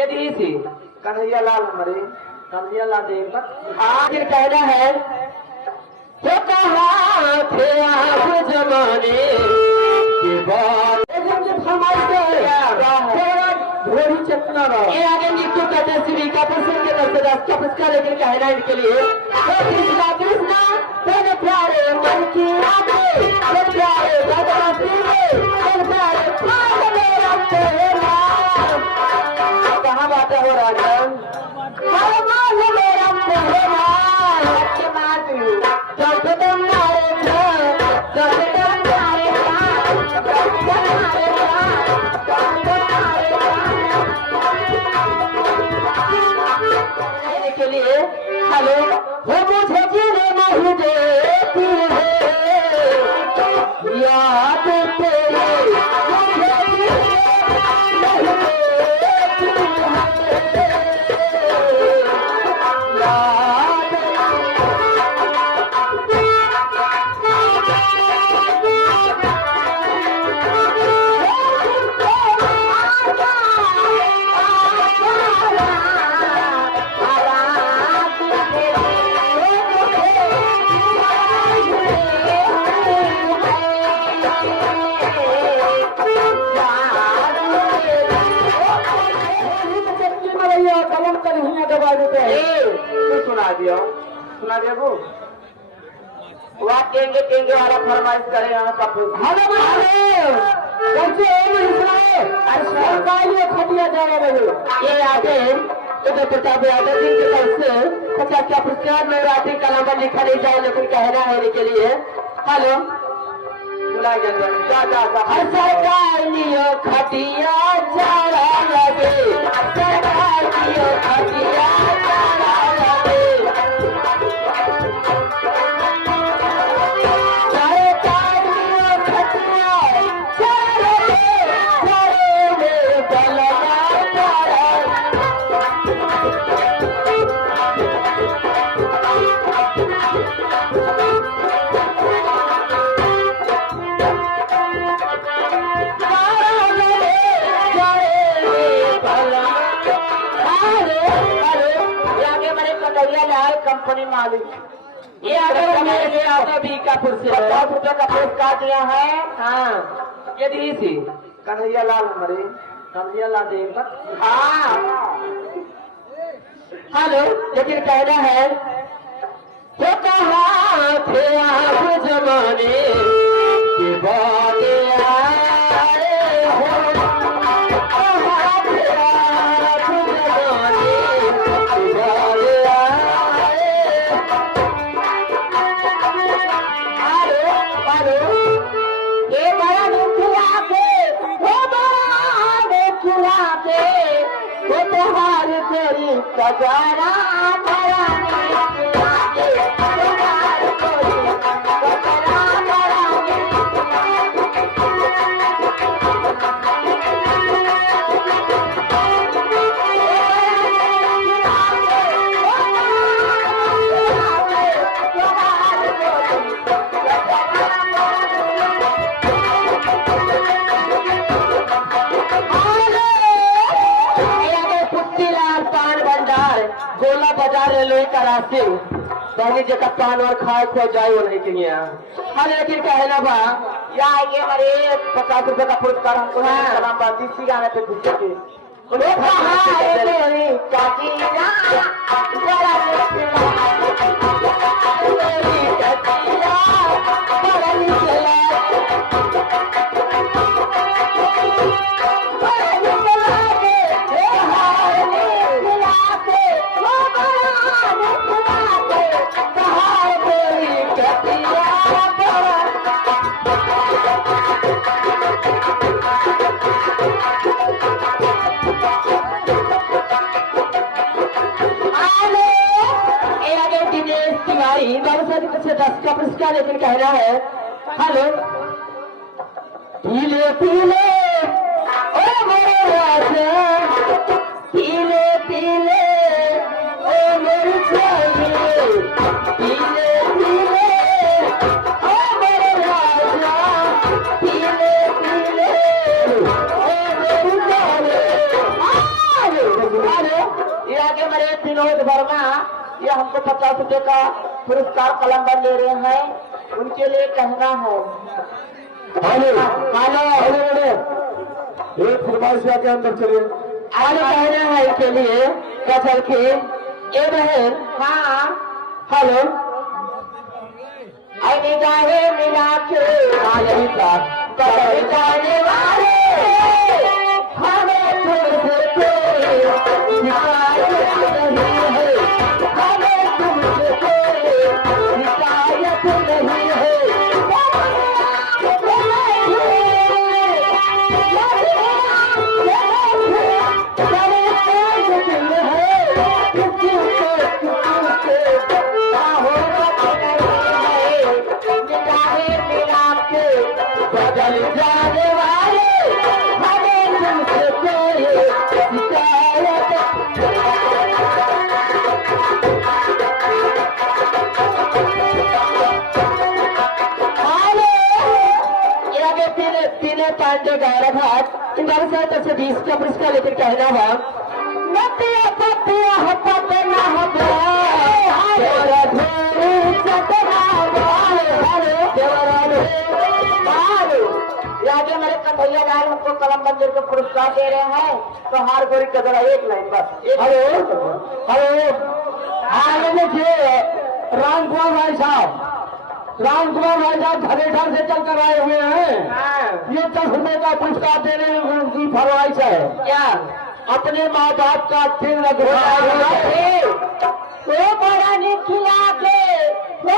यदि से कन्हैया लाल मरे कन्हैया लाल देव आखिर कहना है तो कहा थे आप जमाने के बाद घोड़ी चेतना रहो ये आगे नीतू कहते हैं श्री का प्रसन्न के दस का पुरस्कार लेकर कहना है इनके लिए कृष्णा कृष्णा तेरे प्यारे मन की आंखें तेरे प्यारे भगवती तेरे प्यारे प्राण मेरा तेरा कहाँ बातें हो रहा है मेरा तेरा के मार जब तुम मारे जब तुम मारे के लिए हेलो वो मुझे जीने नहीं देती है याद तेरी मुझे नहीं देती है याद सुना दिया वाह केंगे वाला फरमाइश करे खटिया जाएगा ये आदेश तो प्रताप यादव जी के तरफ से पचास का पुरस्कार में रात्रि कलाम पर लिखा नहीं जाए लेकिन कहना है के लिए हेलो सरकार लियो खटिया जाड़ा लगे सरकार लियो खटिया जाड़ा लगे सरकार लियो खटिया जाड़ा लगे बलवा जाड़ा कंपनी मालिक ये अगर मेरे आता बीकापुर से 50 रुपए का पुरस्कार दिया है। हाँ यदि से कन्हैया लाल मरे कन्हैया लाल देव हाँ हेलो लेकिन कहना है तो कहा थे आप जमाने के बाद आए हो कहा थे आप जमाने के बाद ये बड़ा दुखिया के वो बड़ा दुखिया के वो त्योहार तेरी सजारा गोला बाजार रेलवे का रास्ते पहले जगह पान और खाए खो जाए वो नहीं के हाँ लेकिन कहना बा या ये हमारे 50 रुपए का पुरस्कार हमको सलाम बात इसी गाने पे घुसे के से 10 का पुरस्कार लेकिन कहना है हेलो पीले पीले ओ मेरे राजा पीले पीले ओ मेरी चाहिए पीले पीले ओ मेरे राजा पीले पीले ओ मेरी चाहिए हमारे विनोद वर्मा ये हमको 50 रुपए का पुरस्कार कलम ले रहे हैं, उनके लिए कहना है। एक फरमाइश के अंदर चलिए। आगे कहना है इनके लिए कचल के ए बहन। हाँ हेलो अरे गाहे मिला के यही था बदल जाने वाले हमें तुमसे कोई शिकायत नहीं है, हमें तुमसे कोई शिकायत नहीं है। बदल जाने वाले हमें तुमसे कोई शिकायत तीन पांडे गायक हाथ तुम्हारे साथ 120 का पुरस्कार लेकर कहना है नतिया पतिया पतना आगे हमारे कन्हैया लाल हमको कलम मंदिर को पुरस्कार दे रहे हैं, तो हार गोरी का जरा एक लाइन बस। हेलो आगे देखिए राम कुमार भाई साहब धनेठार से चल कर आए हुए हैं। ये 10 रुपए का पुरस्कार देने की फरमाइश है। क्या अपने माँ बाप का दिल लग तो बड़ा निखिला के तो